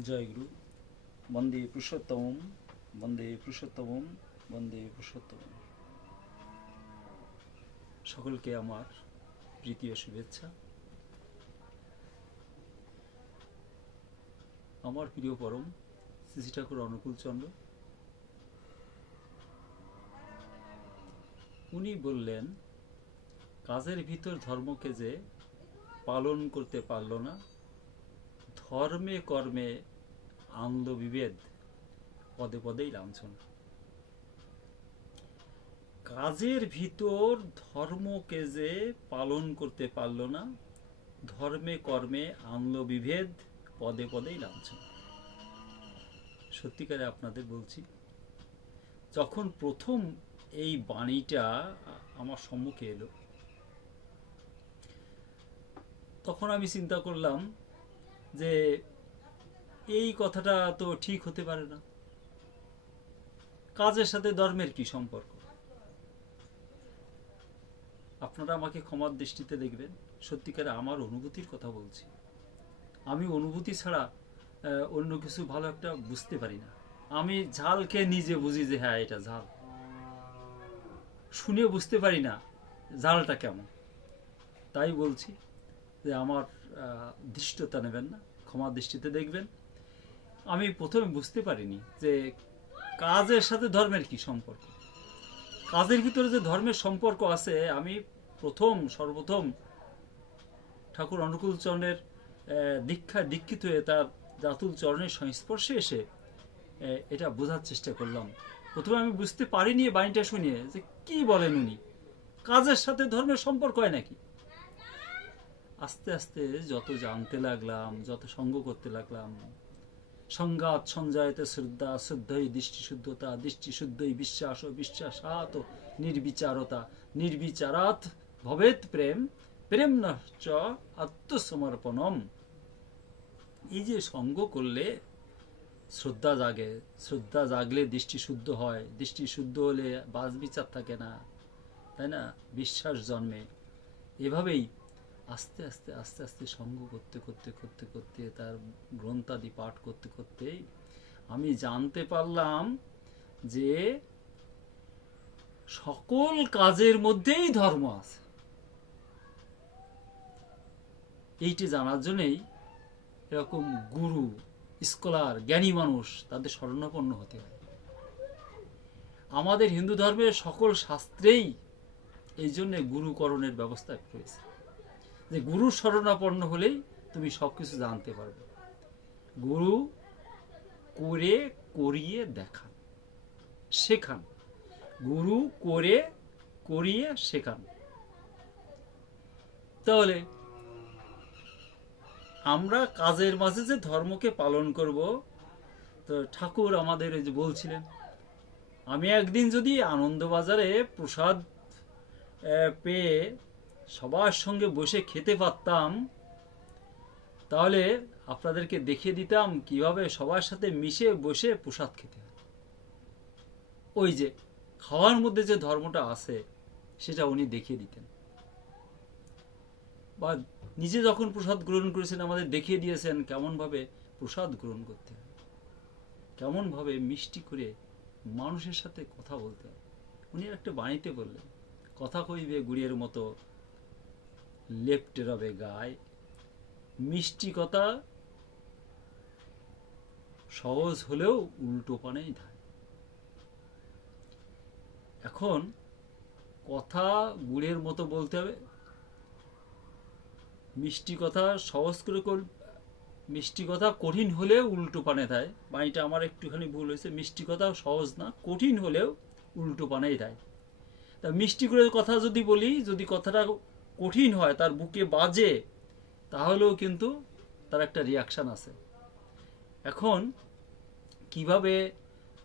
জয় গুরু বন্দে পুরুষোত্তম বন্দে পুরুষোত্তম বন্দে পুরুষোত্তম সকলকে আমার প্রীতি ও শুভেচ্ছা। আমার প্রিয় পরম শ্রী ঠাকুর অনুকূল চন্দ্র, উনি বললেন, কাজের ভিতর ধর্মকে যে পালন করতে পারল না ধর্মে কর্মে আনন্দ বিভেদ পদে পদেই লাঞ্ছন। কাজের ভিতর ধর্মকে যে পালন করতে পারল না, ধর্মে কর্মে আনন্দ বিভেদ পদে পদেই লাঞ্ছনা। সত্যিকারে আপনাদের বলছি, যখন প্রথম এই বাণীটা আমার সম্মুখে এলো, তখন আমি চিন্তা করলাম যে এই কথাটা তো ঠিক হতে পারে না। কাজের সাথে ধর্মের কি সম্পর্ক? আপনারা আমাকে ক্ষমার দৃষ্টিতে দেখবেন। সত্যিকারে আমার অনুভূতির কথা বলছি। আমি অনুভূতি ছাড়া অন্য কিছু ভালো একটা বুঝতে পারি না। আমি ঝালকে নিজে বুঝি যে হ্যাঁ এটা ঝাল। শুনে বুঝতে পারি না ঝালটা কেমন। তাই বলছি যে, আমার দৃষ্টতা নেবেন না। ক্ষমা দৃষ্টিতে দেখবেন। আমি প্রথমে বুঝতে পারিনি যে কাজের সাথে ধর্মের কি সম্পর্ক। কাজের ভিতরে যে ধর্মের সম্পর্ক আছে, আমি প্রথম, সর্বপ্রথম ঠাকুর অনুকূল চরণের দীক্ষা দীক্ষিত হয়ে তার জাতুল চরণের সংস্পর্শে এসে এটা বোঝার চেষ্টা করলাম। প্রথমে আমি বুঝতে পারিনি বাণীটা শুনিয়ে যে কি বলেন উনি? কাজের সাথে ধর্মের সম্পর্ক হয় নাকি? আস্তে আস্তে যত জানতে লাগলাম, যত সঙ্গ করতে লাগলাম, সংঘাত সঞ্জয়তে শ্রদ্ধা শ্রদ্ধই দৃষ্টিশুদ্ধতা, দৃষ্টিশুদ্ধই বিশ্বাস ও বিশ্বাস বিশ্বাসাত নির্বিচারতা, নির্বিচারাত ভবেত প্রেম প্রেম নশ্চ আত্মসমর্পণম। এই যে সঙ্গ করলে শ্রদ্ধা জাগে, শ্রদ্ধা জাগলে দৃষ্টি শুদ্ধ হয় দৃষ্টি শুদ্ধ হলে বাস বিচার থাকে না, তাই না? বিশ্বাস জন্মে। এভাবেই আস্তে আস্তে আস্তে আস্তে সঙ্গ করতে করতে করতে করতে তার গ্রন্থাদি পাঠ করতে করতে আমি জানতে পারলাম যে সকল কাজের মধ্যেই ধর্ম আছে। এইটি জানার জন্যই এরকম গুরু, স্কলার, জ্ঞানী মানুষ তাদের শরণাপন্ন হতে হয়। আমাদের হিন্দু ধর্মের সকল শাস্ত্রেই এই জন্যে গুরুকরণের ব্যবস্থা রয়েছে। যে গুরু শরণাপন্ন হলেই তুমি সব কিছু জানতে পারবে। গুরু করে করিয়ে দেখান, শেখান। গুরু করে করিয়ে শেখান। তাহলে আমরা কাজের মাঝে যে ধর্মকে পালন করব, তো ঠাকুর আমাদের যে বলছিলেন, আমি একদিন যদি আনন্দবাজারে প্রসাদ পেয়ে সবার সঙ্গে বসে খেতে পারতাম, তাহলে আপনাদেরকে দেখিয়ে দিতাম কীভাবে সবার সাথে মিশে বসে প্রসাদ খেতে ওই যে খাওয়ার মধ্যে যে ধর্মটা আছে, সেটা উনি দেখিয়ে দিতেন। বা নিজে যখন প্রসাদ গ্রহণ করেছেন, আমাদের দেখিয়ে দিয়েছেন কেমনভাবে প্রসাদ গ্রহণ করতে হয়। কেমনভাবে মিষ্টি করে মানুষের সাথে কথা বলতে হয়। উনি একটা বাণীতে বললেন, কথা কইবে গুড়িয়ের মতো লেপটে রবে গায় মিষ্টি কথা সহজ হলেও উল্টো পানেই ধায়। এখন কথা গুড়ের মতো বলতে হবে। মিষ্টি কথা সহজ করে মিষ্টি কথা কঠিন হলেও উল্টো পানে দেয় বাণীটা আমার একটুখানি ভুল হয়েছে। মিষ্টি কথা সহজ না, কঠিন হলেও উল্টো পানেই দেয় তা মিষ্টি করে কথা যদি বলি, যদি কথাটা কঠিন হয়, তার বুকে বাজে, তাহলেও কিন্তু তার একটা রিয়াকশান আছে এখন কীভাবে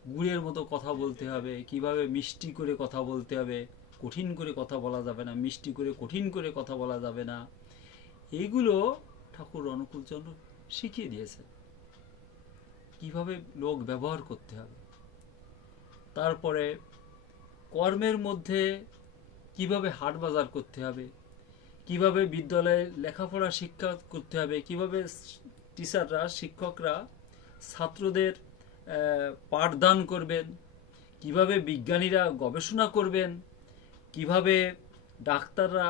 গুড়ের মতো কথা বলতে হবে, কীভাবে মিষ্টি করে কথা বলতে হবে, কঠিন করে কথা বলা যাবে না, মিষ্টি করে কঠিন করে কথা বলা যাবে না এইগুলো ঠাকুর অনুকূলচন্দ্র শিখিয়ে দিয়েছে। কীভাবে লোক ব্যবহার করতে হবে। তারপরে কর্মের মধ্যে কীভাবে হাট বাজার করতে হবে কীভাবে বিদ্যালয়ে লেখাপড়া শিক্ষা করতে হবে, কীভাবে টিচাররা, শিক্ষকরা ছাত্রদের পাঠদান করবেন, কীভাবে বিজ্ঞানীরা গবেষণা করবেন, কীভাবে ডাক্তাররা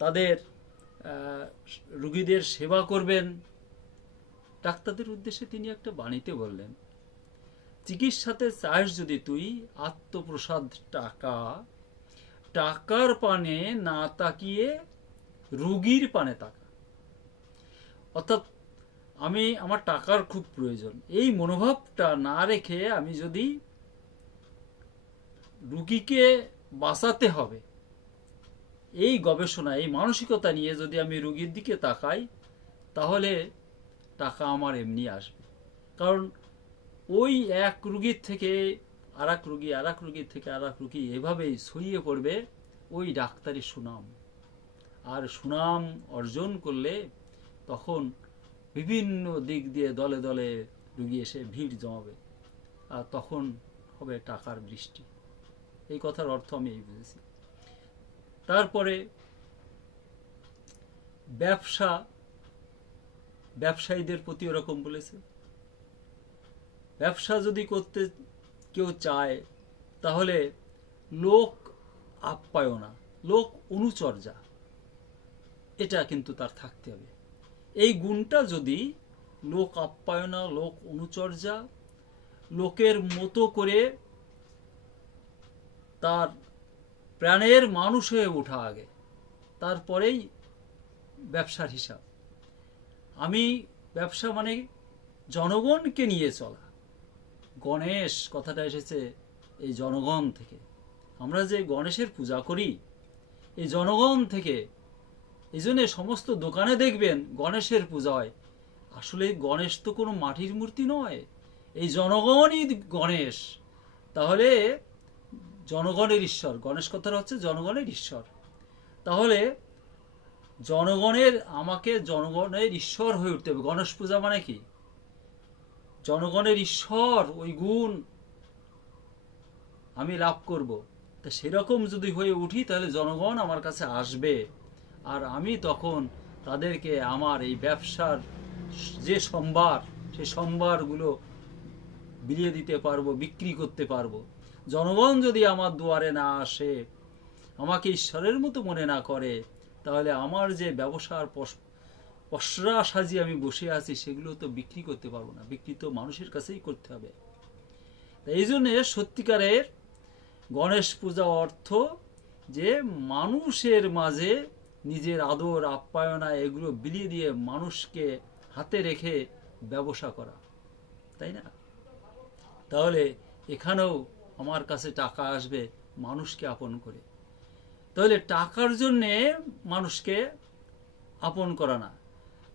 তাদের রুগীদের সেবা করবেন। ডাক্তারদের উদ্দেশ্যে তিনি একটা বাণীতে বললেন, চিকিৎসাতে চাস যদি তুই আত্মপ্রসাদ টাকা, টাকার পানে না তাকিয়ে রুগীর পানে তাকা অর্থাৎ আমি, আমার টাকার খুব প্রয়োজন। এই মনোভাবটা না রেখে আমি যদি রুগীকে বাঁচাতে হবে, এই গবেষণা, এই মানসিকতা নিয়ে যদি আমি রুগীর দিকে তাকাই, তাহলে টাকা আমার এমনি আসবে। কারণ ওই এক রুগীর থেকে আর এক রুগী আর এক রুগীর থেকে আর এক রুগী এভাবেই ছড়িয়ে পড়বে, ওই ডাক্তারি সুনাম। আর সুনাম অর্জন করলে তখন বিভিন্ন দিক দিয়ে দলে দলে রুগী এসে ভিড় জমাবে। আর তখন হবে টাকার বৃষ্টি। এই কথার অর্থ আমি এই বুঝেছি। তারপরে ব্যবসা, ব্যবসায়ীদের প্রতি ওরকম বলেছে। ব্যবসা যদি করতে কেউ চায়, তাহলে লোক আপ্যায়না, লোক অনুচর্যা। এটা কিন্তু তার থাকতে হবে। এই গুণটা যদি লোক আপ্যায়না, লোক অনুচর্যা, লোকের মতো করে তার প্রাণের মানুষ হয়ে ওঠা আগে, তারপরেই ব্যবসার হিসাব। আমি ব্যবসা মানে জনগণকে নিয়ে চলা। গণেশ, কথাটা এসেছে এই জনগণ থেকে। আমরা যে গণেশের পূজা করি, এই জনগণ থেকে এই জন্য সমস্ত দোকানে দেখবেন গণেশের পূজা হয় আসলে গণেশ তো কোনো মাটির মূর্তি নয়, এই জনগণই গণেশ। তাহলে জনগণের ঈশ্বর, গণেশ কথাটা হচ্ছে জনগণের ঈশ্বর। তাহলে জনগণের, আমাকে জনগণের ঈশ্বর হয়ে উঠতে হবে। গণেশ পূজা মানে কি? জনগণের ঈশ্বর, ওই গুণ আমি লাভ করব। তা সেরকম যদি হয়ে উঠি, তাহলে জনগণ আমার কাছে আসবে। আর আমি তখন তাদেরকে আমার এই ব্যবসার যে সম্ভার, সে সম্ভারগুলো বিলিয়ে দিতে পারব, বিক্রি করতে পারব। জনগণ যদি আমার দুয়ারে না আসে, আমাকে ঈশ্বরের মতো মনে না করে, তাহলে আমার যে ব্যবসার পসরা সাজিয়ে আমি বসে আছি, সেগুলো তো বিক্রি করতে পারব না। বিক্রি তো মানুষের কাছেই করতে হবে। এই জন্যে সত্যিকারের গণেশ পূজা অর্থ যে মানুষের মাঝে নিজের আদর, আপ্যায়না এগুলো বিলিয়ে দিয়ে মানুষকে হাতে রেখে ব্যবসা করা, তাই না? তাহলে এখানেও আমার কাছে টাকা আসবে, মানুষকে আপন করে। তাহলে টাকার জন্যে মানুষকে আপন করা না।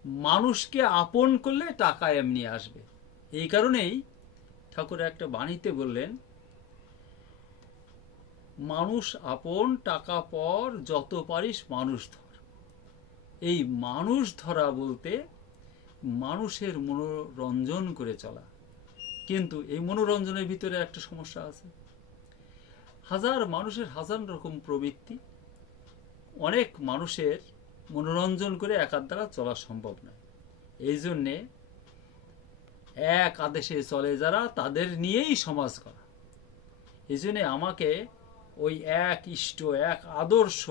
মানুষকে আপন করলে টাকা এমনি আসবে। এই কারণেই ঠাকুর একটা বাণীতে বললেন মানুষ আপন, টাকা পর, যত পারিস মানুষ ধর। এই মানুষ ধরা বলতে মানুষের মনোরঞ্জন করে চলা। কিন্তু এই মনোরঞ্জনের ভিতরে একটা সমস্যা আছে। হাজার মানুষের হাজার রকম প্রবৃত্তি, অনেক মানুষের মনোরঞ্জন করে একার দ্বারা চলা সম্ভব নয়। এই জন্যে এক আদেশে চলে যারা, তাদের নিয়েই সমাজ করা এই জন্যে আমাকে ওই এক ইষ্ট, এক আদর্শ,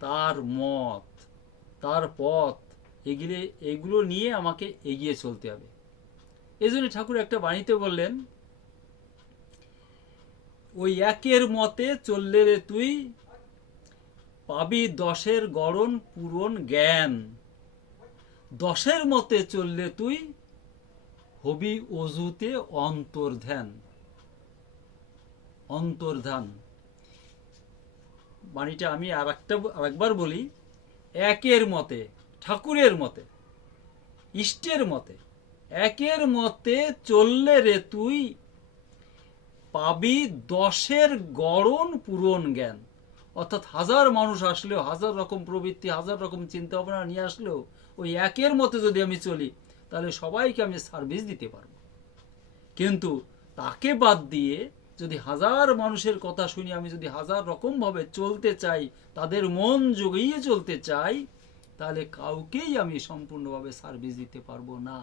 তার মত, তার পথ, এগুলো এগুলো নিয়ে আমাকে এগিয়ে চলতে হবে। এই জন্য ঠাকুর একটা বাণীতে বললেন, ওই একের মতে চললে রে তুই, পাবি দশের গড়ন পূরণ জ্ঞান। দশের মতে চললে তুই, হবি অজুতে অন্তর্ধ্যান। অন্তর্ধান বাণীটা আমি আর একটা আরেকবার বলি, একের মতে, ঠাকুরের মতে, ইষ্টের মতে, একের মতে চললে রে তুই পাবি দশের গড়ন পূরণ জ্ঞান। অর্থাৎ হাজার মানুষ আসলেও, হাজার রকম প্রবৃত্তি, হাজার রকম চিন্তা ভাবনা নিয়ে আসলেও, ওই একের মতে যদি আমি চলি, তাহলে সবাইকে আমি সার্ভিস দিতে পারব। কিন্তু তাকে বাদ দিয়ে যদি হাজার মানুষের কথা শুনি, আমি যদি হাজার রকমভাবে চলতে চাই, তাদের মন জুগিয়ে চলতে চাই, তাহলে কাউকেই আমি সম্পূর্ণভাবে সার্ভিস দিতে পারব না।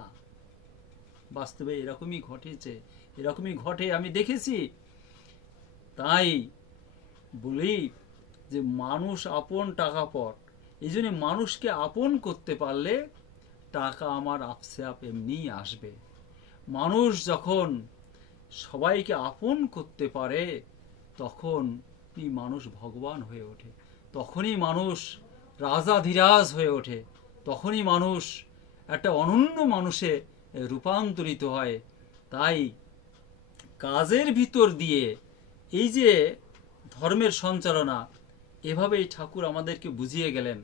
বাস্তবে এরকমই ঘটেছে, এরকমই ঘটে আমি দেখেছি। তাই বলি যে মানুষ আপন টাকা পট এই জন্য মানুষকে আপন করতে পারলে টাকা আমার আপসে আপ এমনিই আসবে। মানুষ যখন সবাইকে আপন করতে পারে, তখন এই মানুষ ভগবান হয়ে ওঠে। তখনই মানুষ রাজাধিরাজ হয়ে ওঠে। তখনই মানুষ একটা অনন্য মানুষে রূপান্তরিত হয়। তাই কাজের ভিতর দিয়ে এই যে ধর্মের সঞ্চালনা, এভাবেই ঠাকুর আমাদেরকে বুঝিয়ে গেলেন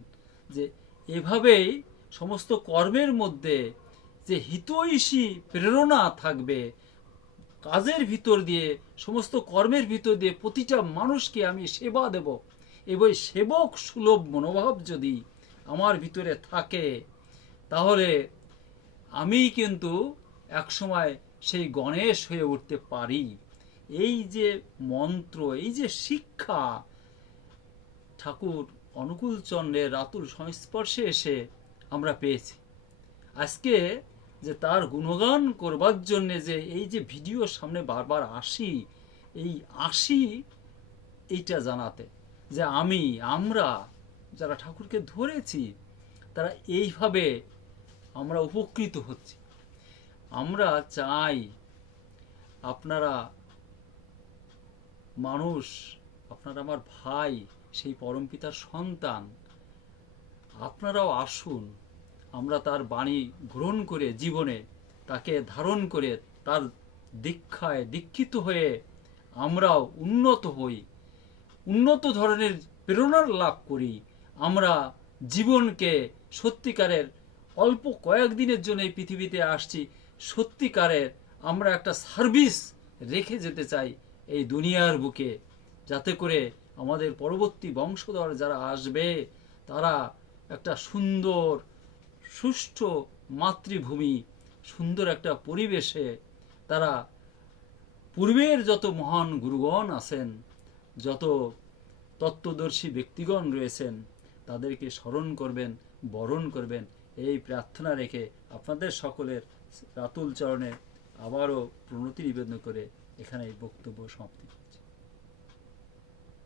যে এভাবেই সমস্ত কর্মের মধ্যে যে হিতৈষী প্রেরণা থাকবে কাজের ভিতর দিয়ে, সমস্ত কর্মের ভিতর দিয়ে প্রতিটা মানুষকে আমি সেবা দেব। এবং সেবক সুলভ মনোভাব যদি আমার ভিতরে থাকে, তাহলে আমি কিন্তু একসময় সেই গণেশ হয়ে উঠতে পারি। এই যে মন্ত্র, এই যে শিক্ষা, ঠাকুর অনুকূল চন্দ্রের রাতুল সংস্পর্শে এসে আমরা পেয়েছি। আজকে যে তার গুণগান করবার জন্য যে এই যে ভিডিও সামনে বারবার আসি, এই আসি এইটা জানাতে যে আমি, আমরা যারা ঠাকুরকে ধরেছি, তারা এইভাবে আমরা উপকৃত হচ্ছি। আমরা চাই আপনারা মানুষ, আপনারা আমার ভাই, সেই পরমপিতার সন্তান, আপনারাও আসুন। আমরা তার বাণী গ্রহণ করে জীবনে তাকে ধারণ করে তার দীক্ষায় দীক্ষিত হয়ে আমরাও উন্নত হই, উন্নত ধরনের প্রেরণা লাভ করি। আমরা জীবনকে সত্যিকারের অল্প কয়েকদিনের জন্য এই পৃথিবীতে আসছি, সত্যিকারের আমরা একটা সার্ভিস রেখে যেতে চাই এই দুনিয়ার বুকে, যাতে করে আমাদের পরবর্তী বংশধর যারা আসবে, তারা একটা সুন্দর সুষ্ঠু মাতৃভূমি, সুন্দর একটা পরিবেশে তারা পূর্বের যত মহান গুরুগণ আছেন, যত তত্ত্বদর্শী ব্যক্তিগণ রয়েছেন, তাদেরকে স্মরণ করবেন, বরণ করবেন। এই প্রার্থনা রেখে আপনাদের সকলের রাতুল চরণে আবারও প্রণতি নিবেদন করে এখানে এই বক্তব্য সমাপ্তি।